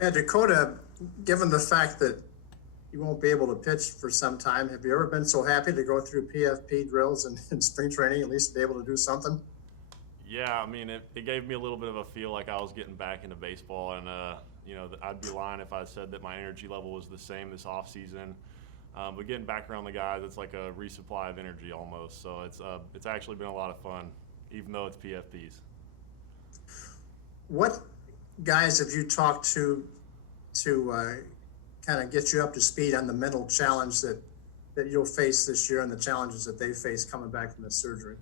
And Dakota, given the fact that you won't be able to pitch for some time, have you ever been so happy to go through PFP drills and spring training, at least be able to do something? Yeah, I mean, it gave me a little bit of a feel like I was getting back into baseball, and I'd be lying if I said that my energy level was the same this off season. But getting back around the guys, it's like a resupply of energy almost. So it's actually been a lot of fun, even though it's PFPs. What guys have you talked to kind of get you up to speed on the mental challenge that you'll face this year and the challenges that they face coming back from the surgery?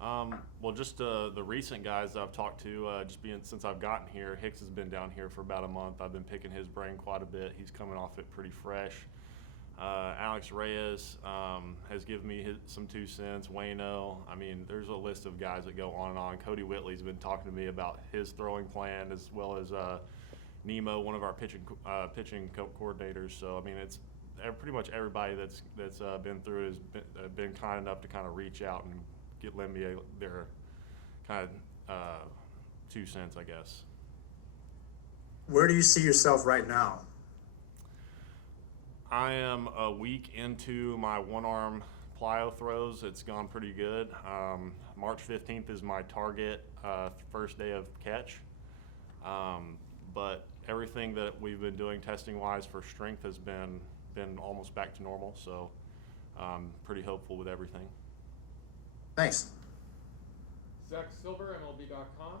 Well, just the recent guys that I've talked to, just being since I've gotten here, Hicks has been down here for about a month. I've been picking his brain quite a bit. He's coming off it pretty fresh. Alex Reyes has given me some 2 cents. Wayno. I mean, there's a list of guys that go on and on. Cody Whitley's been talking to me about his throwing plan, as well as Nemo, one of our pitching coordinators. So I mean, it's pretty much everybody that's been through it has been kind enough to kind of reach out and lend me their kind of 2 cents, I guess. Where do you see yourself right now? I am a week into my one arm plyo throws. It's gone pretty good. March 15th is my target first day of catch. But everything that we've been doing testing wise for strength has been almost back to normal. So I'm pretty hopeful with everything. Thanks. Zach Silver, MLB.com.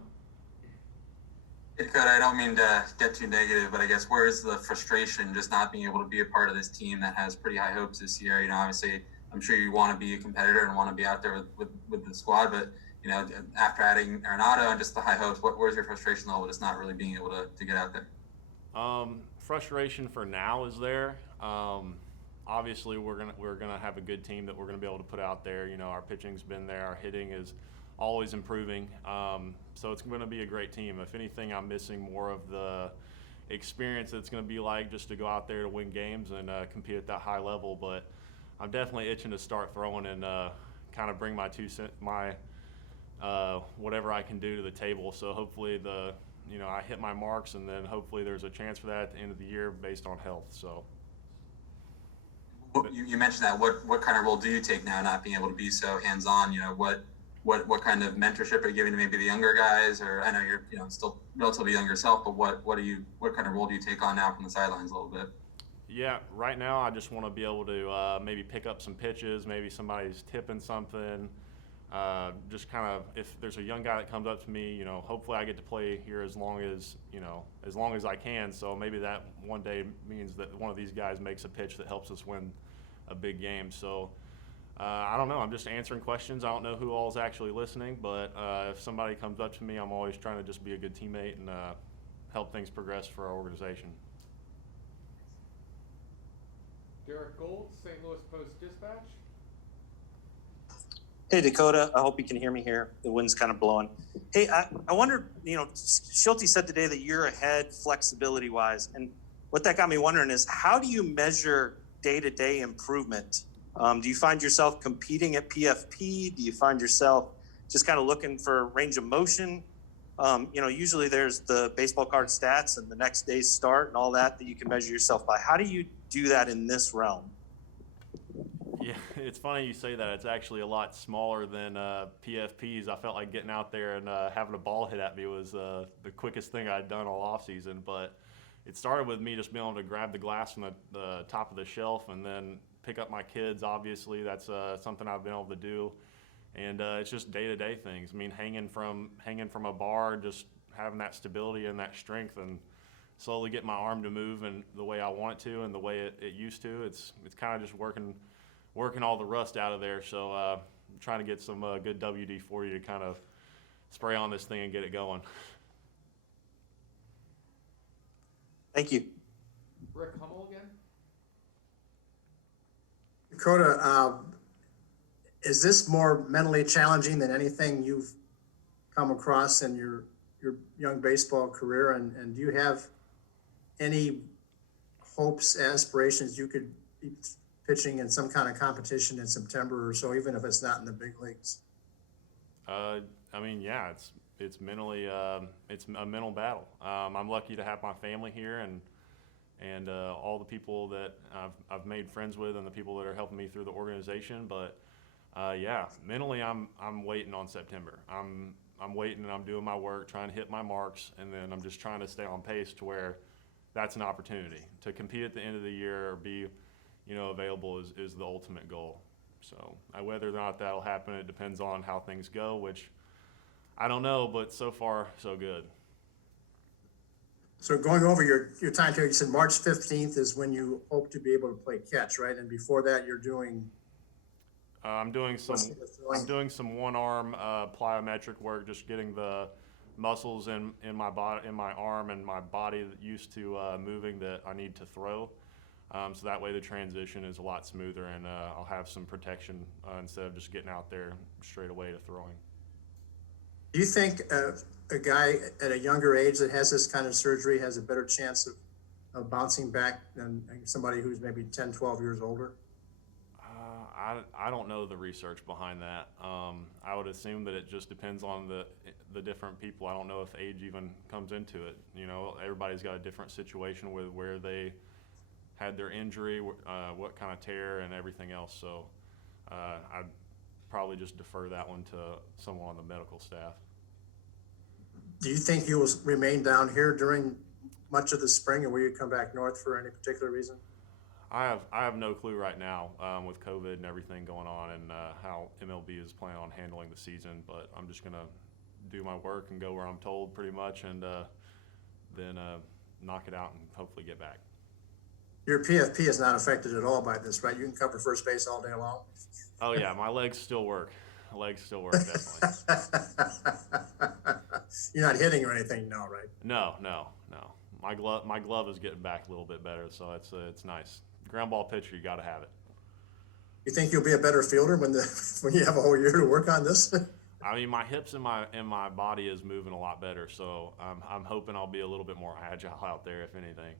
Dakota, I don't mean to get too negative, but I guess where's the frustration just not being able to be a part of this team that has pretty high hopes this year? Obviously, I'm sure you want to be a competitor and want to be out there with the squad, but after adding Arenado and just the high hopes, where's your frustration level just not really being able to get out there? Frustration for now is there. Obviously, we're gonna have a good team that we're gonna be able to put out there. Our pitching's been there, our hitting is always improving. So it's going to be a great team. If anything, I'm missing more of the experience that it's going to be like just to go out there to win games and compete at that high level. But I'm definitely itching to start throwing and kind of bring my whatever I can do to the table. So hopefully I hit my marks, and then hopefully there's a chance for that at the end of the year based on health. So. You mentioned that. What kind of role do you take now, not being able to be so hands-on? What kind of mentorship are you giving to maybe the younger guys? Or I know you're still relatively young yourself, but what kind of role do you take on now from the sidelines a little bit? Yeah, right now I just want to be able to maybe pick up some pitches, maybe somebody's tipping something. Just kind of, if there's a young guy that comes up to me, hopefully I get to play here as long as I can. So maybe that one day means that one of these guys makes a pitch that helps us win a big game. So I don't know. I'm just answering questions. I don't know who all is actually listening, but if somebody comes up to me, I'm always trying to just be a good teammate and help things progress for our organization. Derek Gold, St. Louis Post-Dispatch. Hey, Dakota. I hope you can hear me here. The wind's kind of blowing. Hey, I wonder, Schulte said today that you're ahead flexibility-wise. And what that got me wondering is, how do you measure day-to-day improvement? Do you find yourself competing at PFP? Do you find yourself just kind of looking for range of motion? Usually there's the baseball card stats and the next day's start and all that you can measure yourself by. How do you do that in this realm? Yeah, it's funny you say that. It's actually a lot smaller than PFPs. I felt like getting out there and having a ball hit at me was the quickest thing I'd done all offseason. But it started with me just being able to grab the glass from the top of the shelf and then pick up my kids. Obviously, that's something I've been able to do. And it's just day-to-day things. I mean, hanging from a bar, just having that stability and that strength, and slowly get my arm to move and the way I want it to and the way it used to. It's kind of just working all the rust out of there. So I'm trying to get some good WD-40 to kind of spray on this thing and get it going. Thank you. Rick Hummel again. Dakota, is this more mentally challenging than anything you've come across in your young baseball career? And do you have any hopes, aspirations you could be pitching in some kind of competition in September or so, even if it's not in the big leagues? I mean, yeah, it's mentally it's a mental battle. I'm lucky to have my family here and all the people that I've made friends with and the people that are helping me through the organization. But yeah, mentally I'm waiting on September. I'm waiting and I'm doing my work, trying to hit my marks, and then I'm just trying to stay on pace to where that's an opportunity to compete at the end of the year or be, available is the ultimate goal. So whether or not that'll happen, it depends on how things go, which I don't know, but so far so good. So going over your time period, you said March 15th is when you hope to be able to play catch, right? And before that, you're doing. I'm doing some one arm plyometric work, just getting the muscles in my body, in my arm and my body used to moving that I need to throw. So that way the transition is a lot smoother, and I'll have some protection instead of just getting out there straight away to throwing. Do you think a guy at a younger age that has this kind of surgery has a better chance of bouncing back than somebody who's maybe 10, 12 years older? I don't know the research behind that. I would assume that it just depends on the different people. I don't know if age even comes into it. Everybody's got a different situation with where they had their injury, what kind of tear and everything else. So I'd probably just defer that one to someone on the medical staff. Do you think you will remain down here during much of the spring, or will you come back north for any particular reason? I have no clue right now with COVID and everything going on and how MLB is planning on handling the season. But I'm just gonna do my work and go where I'm told, pretty much, and then knock it out and hopefully get back. Your PFP is not affected at all by this, right? You can cover first base all day long. Oh yeah, my legs still work. Definitely. You're not hitting or anything, no, right? No. My glove is getting back a little bit better, so it's nice. Ground ball pitcher, you got to have it. You think you'll be a better fielder when you have a whole year to work on this? I mean, my hips and my body is moving a lot better, so I'm hoping I'll be a little bit more agile out there, if anything.